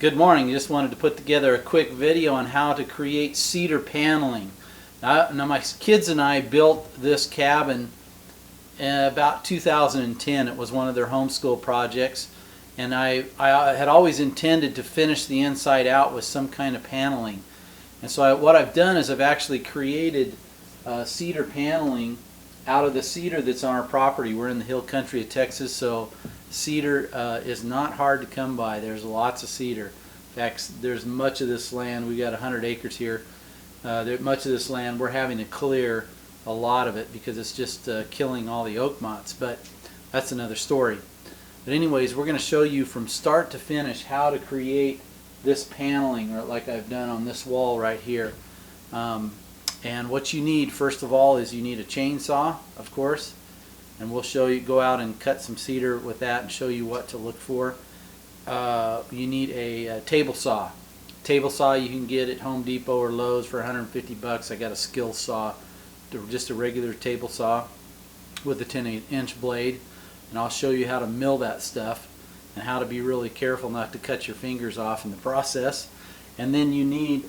Good morning. Just wanted to put together a quick video on how to create cedar paneling. Now my kids and I built this cabin in about 2010. It was one of their homeschool projects, and I had always intended to finish the inside out with some kind of paneling. And so what I've done is I've actually created cedar paneling out of the cedar that's on our property. We're in the hill country of Texas, so cedar is not hard to come by. There's lots of cedar. In fact, there's much of this land, we got 100 acres here, much of this land we're having to clear a lot of it because it's just killing all the oak moths, but that's another story. But anyways, we're going to show you from start to finish how to create this paneling, or like I've done on this wall right here. And what you need first of all is you need a chainsaw, of course, and we'll show you, go out and cut some cedar with that and show you what to look for. You need a table saw. Table saw you can get at Home Depot or Lowe's for 150 bucks. I got a skill saw, just a regular table saw with a 10-inch blade, and I'll show you how to mill that stuff and how to be really careful not to cut your fingers off in the process. And then you need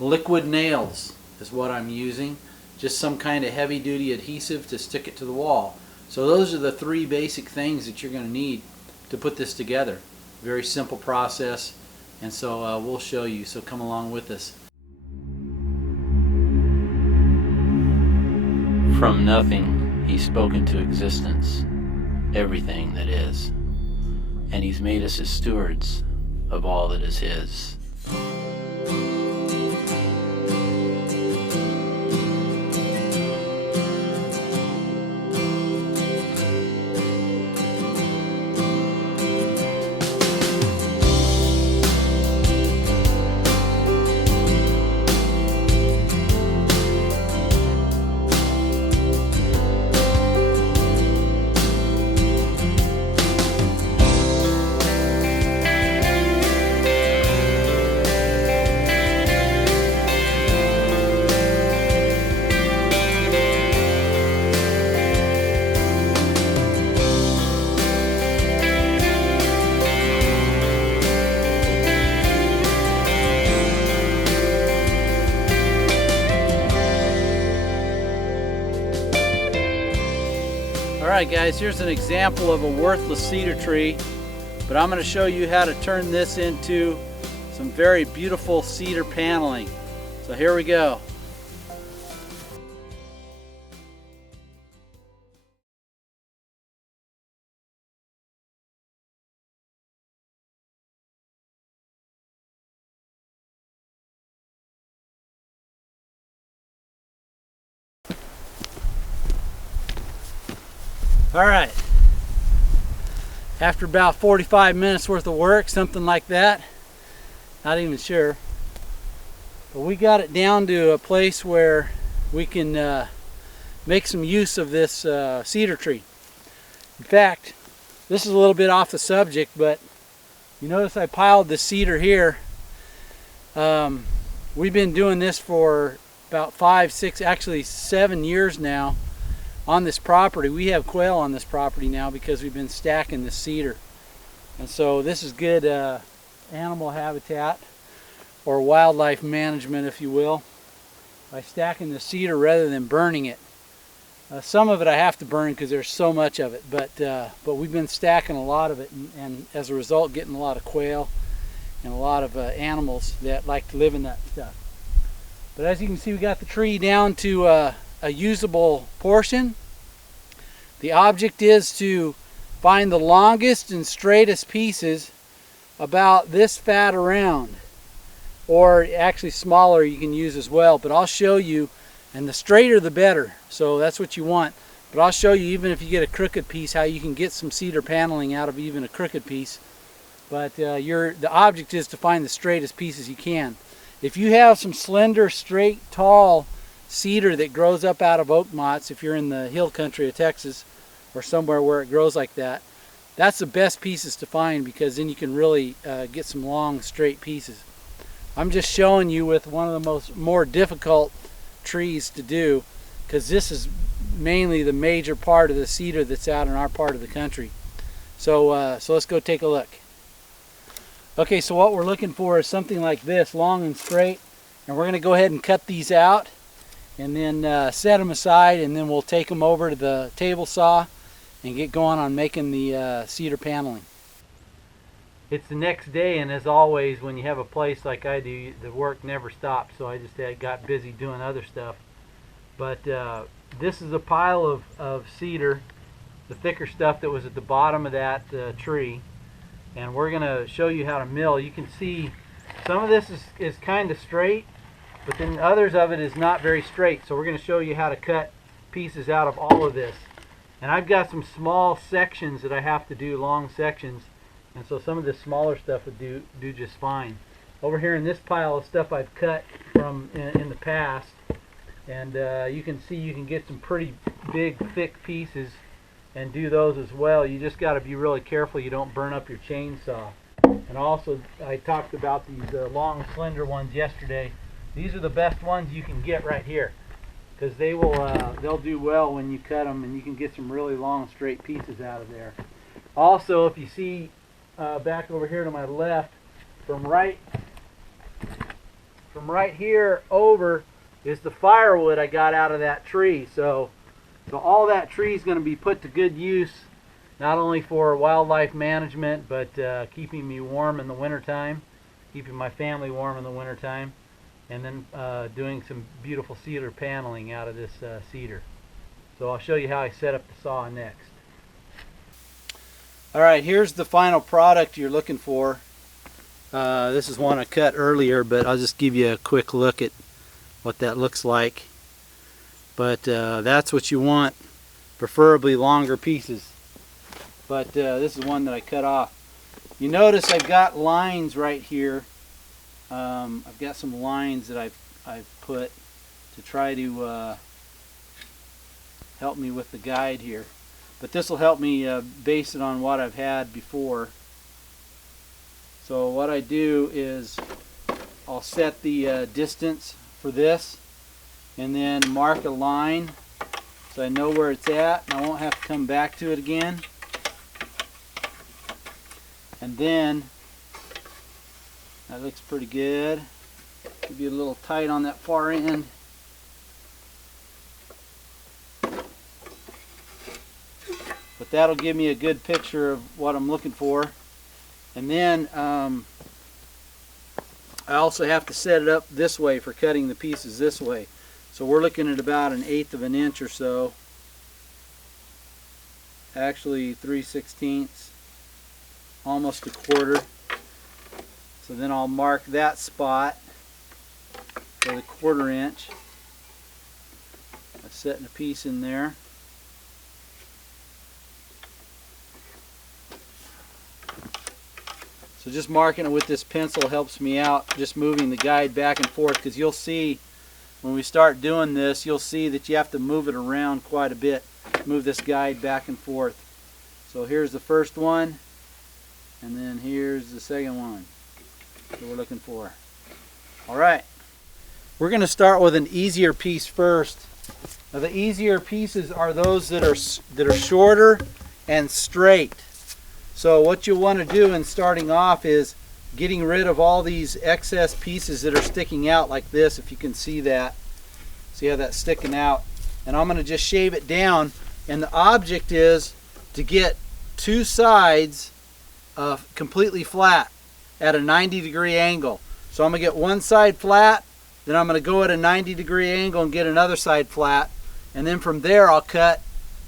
liquid nails is what I'm using, just some kind of heavy-duty adhesive to stick it to the wall. So those are the three basic things that you're going to need to put this together. Very simple process, and so we'll show you, so come along with us. From nothing He's spoken to existence everything that is, and He's made us His stewards of all that is His. Alright guys, here's an example of a worthless cedar tree, but I'm going to show you how to turn this into some very beautiful cedar paneling. So here we go. Alright, after about 45 minutes worth of work, something like that, not even sure, but we got it down to a place where we can make some use of this cedar tree. In fact, this is a little bit off the subject, but you notice I piled the cedar here. We've been doing this for about 5, 6, actually 7 years now. On this property. We have quail on this property now because we've been stacking the cedar, and so this is good animal habitat or wildlife management, if you will, by stacking the cedar rather than burning it. Some of it I have to burn because there's so much of it, but we've been stacking a lot of it, and as a result getting a lot of quail and a lot of animals that like to live in that stuff. But as you can see, we got the tree down to a usable portion. The object is to find the longest and straightest pieces about this fat around, or actually smaller you can use as well, but I'll show you, and the straighter the better, so that's what you want. But I'll show you, even if you get a crooked piece, how you can get some cedar paneling out of even a crooked piece. But the object is to find the straightest pieces you can. If you have some slender, straight, tall cedar that grows up out of oak mott's, if you're in the hill country of Texas or somewhere where it grows like that, that's the best pieces to find, because then you can really get some long, straight pieces. I'm just showing you with one of the more difficult trees to do, because this is mainly the major part of the cedar that's out in our part of the country. So let's go take a look. Okay, so what we're looking for is something like this, long and straight. And we're going to go ahead and cut these out and then set them aside, and then we'll take them over to the table saw and get going on making the cedar paneling. It's the next day, and as always, when you have a place like I do, the work never stops, so I just got busy doing other stuff. But this is a pile of cedar, the thicker stuff that was at the bottom of that tree. And we're going to show you how to mill. You can see some of this is kind of straight, but then others of it is not very straight. So we're going to show you how to cut pieces out of all of this. And I've got some small sections that I have to do, long sections, and so some of this smaller stuff would do just fine. Over here in this pile of stuff I've cut from in the past, and you can see you can get some pretty big, thick pieces and do those as well. You just got to be really careful you don't burn up your chainsaw. And also, I talked about these long, slender ones yesterday. These are the best ones you can get right here, because they'll do well when you cut them, and you can get some really long, straight pieces out of there. Also, if you see back over here to my left, from right here over is the firewood I got out of that tree. So all that tree is going to be put to good use, not only for wildlife management, but keeping me warm in the wintertime, keeping my family warm in the wintertime, and then doing some beautiful cedar paneling out of this cedar. So I'll show you how I set up the saw next. Alright, here's the final product you're looking for. This is one I cut earlier, but I'll just give you a quick look at what that looks like. But that's what you want, preferably longer pieces. But this is one that I cut off. You notice I've got lines right here. I've got some lines that I've put to try to help me with the guide here. But this will help me base it on what I've had before. So what I do is I'll set the distance for this, and then mark a line so I know where it's at, and I won't have to come back to it again. And then that looks pretty good. Could be a little tight on that far end. But that'll give me a good picture of what I'm looking for. And then I also have to set it up this way for cutting the pieces this way. So we're looking at about 1/8 of an inch or so. Actually 3/16, almost 1/4. So then I'll mark that spot for the 1/4 inch. I'm setting a piece in there. So just marking it with this pencil helps me out, just moving the guide back and forth, because you'll see when we start doing this, you'll see that you have to move it around quite a bit, move this guide back and forth. So here's the first one, and then here's the second one that we're looking for. Alright, we're going to start with an easier piece first. Now the easier pieces are those that are shorter and straight. So what you'll want to do in starting off is getting rid of all these excess pieces that are sticking out like this, if you can see that. See how that's sticking out? And I'm going to just shave it down, and the object is to get two sides completely flat at a 90-degree angle. So I'm going to get one side flat, then I'm going to go at a 90-degree angle and get another side flat, and then from there I'll cut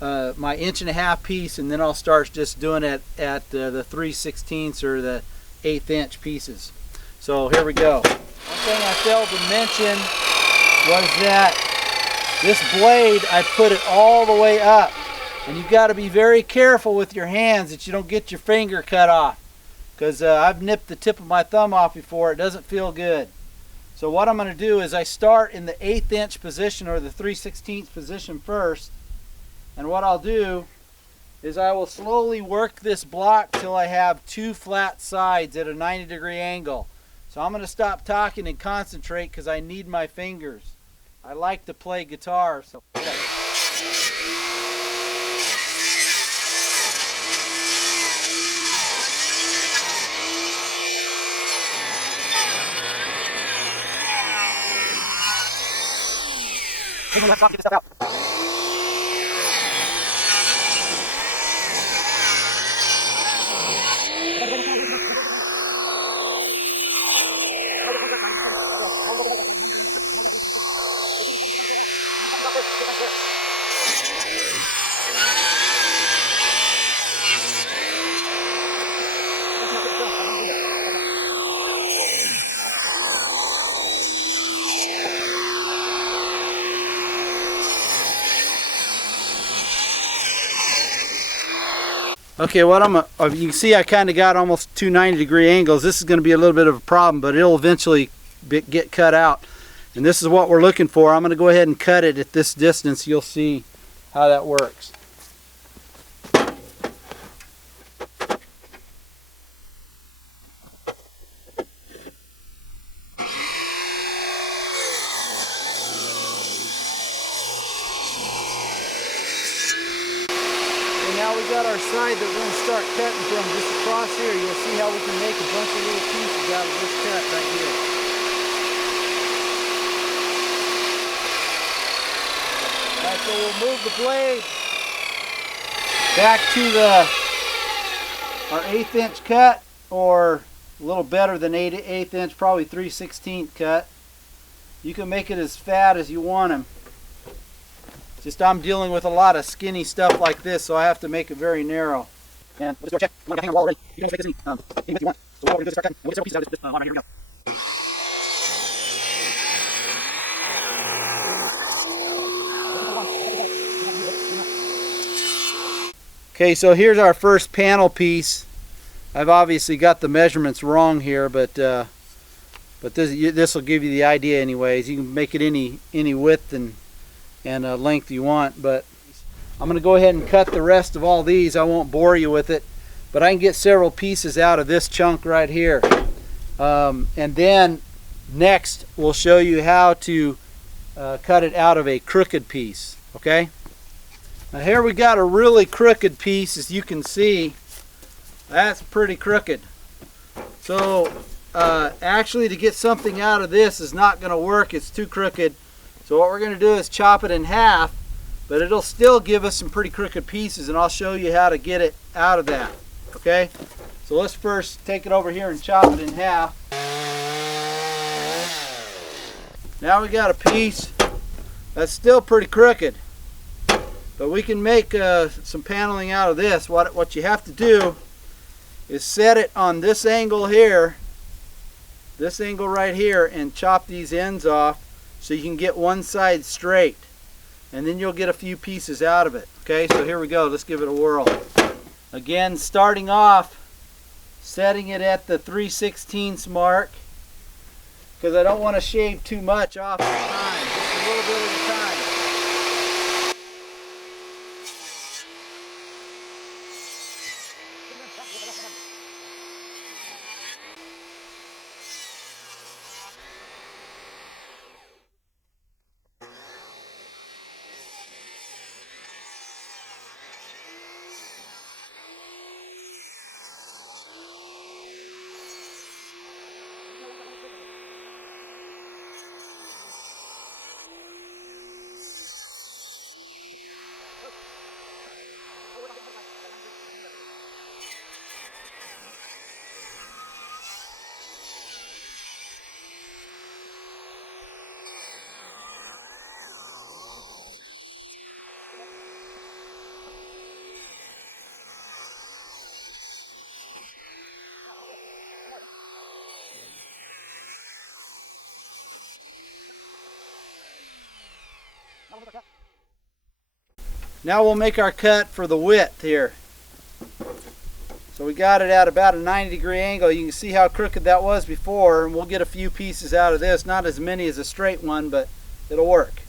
my 1.5 piece, and then I'll start just doing it at the 3/16 or the 1/8 inch pieces. So here we go. One thing I failed to mention was that this blade, I put it all the way up, and you've got to be very careful with your hands that you don't get your finger cut off, because I've nipped the tip of my thumb off before. It doesn't feel good. So what I'm going to do is I start in the 1/8 inch position or the 3/16 position first. And what I'll do is I will slowly work this block till I have two flat sides at a 90-degree angle. So I'm going to stop talking and concentrate because I need my fingers. I like to play guitar. So. Okay, what you can see I kind of got almost two 90-degree angles. This is going to be a little bit of a problem, but it'll eventually get cut out. And this is what we're looking for. I'm going to go ahead and cut it at this distance. You'll see how that works. Now we got our side that we're going to start cutting from just across here. You'll see how we can make a bunch of little pieces out of this cut right here. Alright, so we'll move the blade back to our 1/8 inch cut, or a little better than 1/8 inch, probably 3/16 cut. You can make it as fat as you want them. Just I'm dealing with a lot of skinny stuff like this, so I have to make it very narrow. And we'll just do a check. I'm going to hang on the wall already. You can always make this any width you want. So what we're going to do is start cutting. We'll get several pieces out of this line right here. Here we go. Okay, so here's our first panel piece. I've obviously got the measurements wrong here, but this will give you the idea anyways. You can make it any width and length you want, but I'm going to go ahead and cut the rest of all these. I won't bore you with it, but I can get several pieces out of this chunk right here. And then next we'll show you how to cut it out of a crooked piece. Okay, now here we got a really crooked piece. As you can see, that's pretty crooked. So actually, to get something out of this is not going to work. It's too crooked. So what we're going to do is chop it in half, but it'll still give us some pretty crooked pieces, and I'll show you how to get it out of that. Okay? So let's first take it over here and chop it in half. Now we got a piece that's still pretty crooked, but we can make some paneling out of this. What you have to do is set it on this angle here, this angle right here, and chop these ends off, so you can get one side straight, and then you'll get a few pieces out of it. Okay, so here we go. Let's give it a whirl. Again, starting off, setting it at the 3/16 mark, because I don't want to shave too much off at a time, just a little bit at a time. Now we'll make our cut for the width here. So we got it at about a 90-degree angle. You can see how crooked that was before, and we'll get a few pieces out of this. Not as many as a straight one, but it'll work.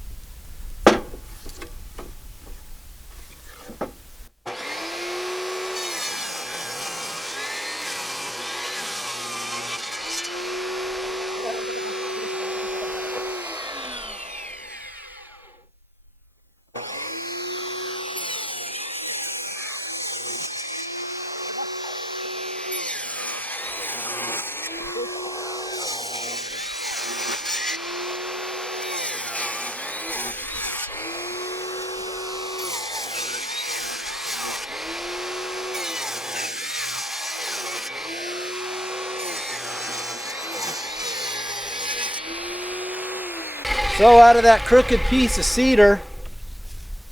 So out of that crooked piece of cedar,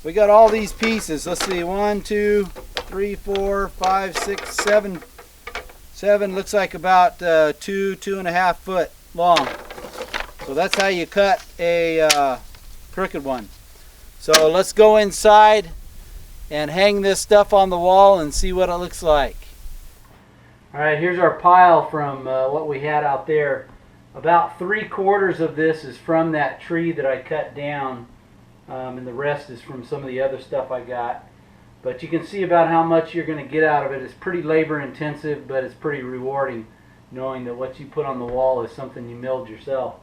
we got all these pieces. Let's see, 1, 2, 3, 4, 5, 6, 7. 7 looks like about 2.5 foot long. So that's how you cut a crooked one. So let's go inside and hang this stuff on the wall and see what it looks like. All right, here's our pile from what we had out there. About 3/4 of this is from that tree that I cut down, and the rest is from some of the other stuff I got. But you can see about how much you're going to get out of it. It's pretty labor intensive, but it's pretty rewarding knowing that what you put on the wall is something you milled yourself.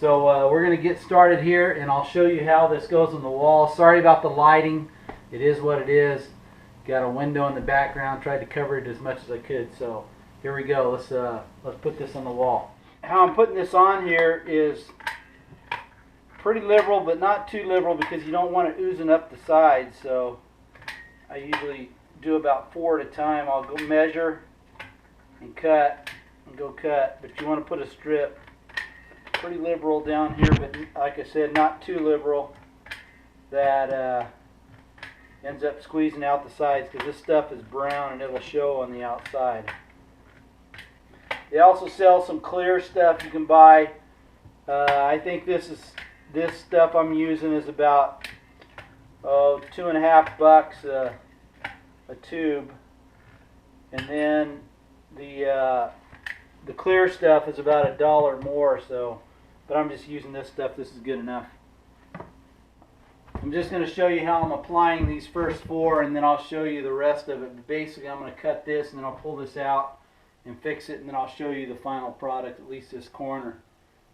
So we're going to get started here, and I'll show you how this goes on the wall. Sorry about the lighting. It is what it is. Got a window in the background. Tried to cover it as much as I could. So here we go. Let's put this on the wall. How I'm putting this on here is pretty liberal, but not too liberal because you don't want it oozing up the sides. So I usually do about 4 at a time. I'll go measure and cut and go cut, but you want to put a strip pretty liberal down here, but like I said, not too liberal that ends up squeezing out the sides, because this stuff is brown and it'll show on the outside. They also sell some clear stuff you can buy. I think this stuff I'm using is about $2.50 a tube, and then the clear stuff is about $1 more. So, but I'm just using this stuff. This is good enough. I'm just going to show you how I'm applying these first 4, and then I'll show you the rest of it. But basically, I'm going to cut this, and then I'll pull this out and fix it, and then I'll show you the final product, at least this corner.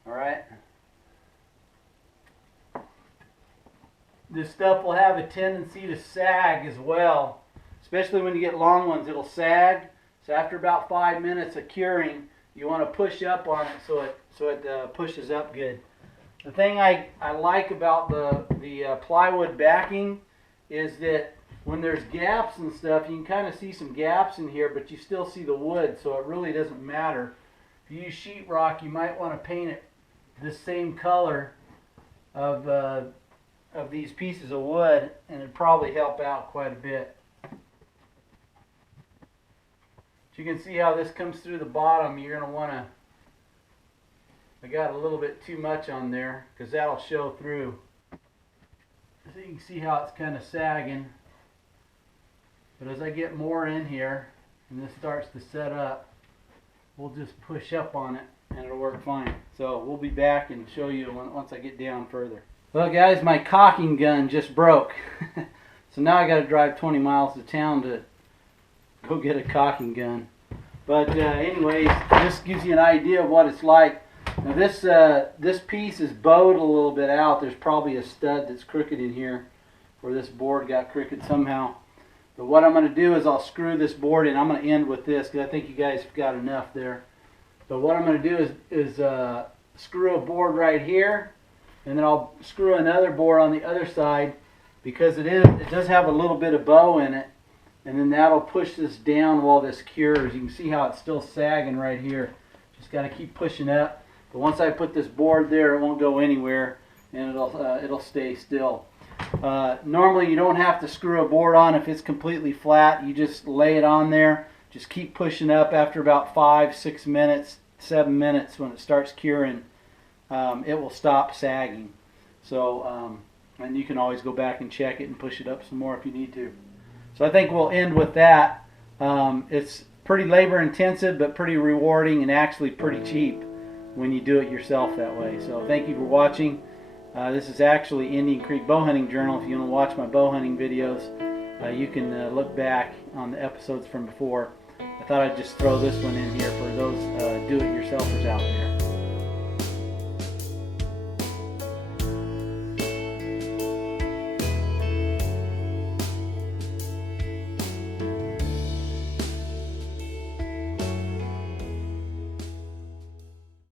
All right. This stuff will have a tendency to sag as well, especially when you get long ones. It'll sag. So after about 5 minutes of curing, you want to push up on it so it pushes up good. The thing I like about the plywood backing is that when there's gaps and stuff, you can kind of see some gaps in here, but you still see the wood, so it really doesn't matter. If you use sheetrock, you might want to paint it the same color of these pieces of wood, and it'd probably help out quite a bit. But you can see how this comes through the bottom. You're going to want to, I got a little bit too much on there because that'll show through. So you can see how it's kind of sagging. But as I get more in here and this starts to set up, we'll just push up on it and it'll work fine. So we'll be back and show you once I get down further. Well guys, my caulking gun just broke. So now I got to drive 20 miles to town to go get a caulking gun. But anyways, this gives you an idea of what it's like. Now this piece is bowed a little bit out. There's probably a stud that's crooked in here, where this board got crooked somehow. But what I'm going to do is I'll screw this board in. I'm going to end with this because I think you guys have got enough there. But what I'm going to do is screw a board right here, and then I'll screw another board on the other side, because it does have a little bit of bow in it, and then that'll push this down while this cures. You can see how it's still sagging right here. Just got to keep pushing up. But once I put this board there, it won't go anywhere, and it'll stay still. Normally you don't have to screw a board on if it's completely flat. You just lay it on there. Just keep pushing up. After about 5, 6 minutes, 7 minutes, when it starts curing, it will stop sagging. So, and you can always go back and check it and push it up some more if you need to. So I think we'll end with that. It's pretty labor intensive, but pretty rewarding and actually pretty cheap when you do it yourself that way. So thank you for watching. This is actually Indian Creek Bow Hunting Journal. If you want to watch my bow hunting videos, you can look back on the episodes from before. I thought I'd just throw this one in here for those do-it-yourselfers out there.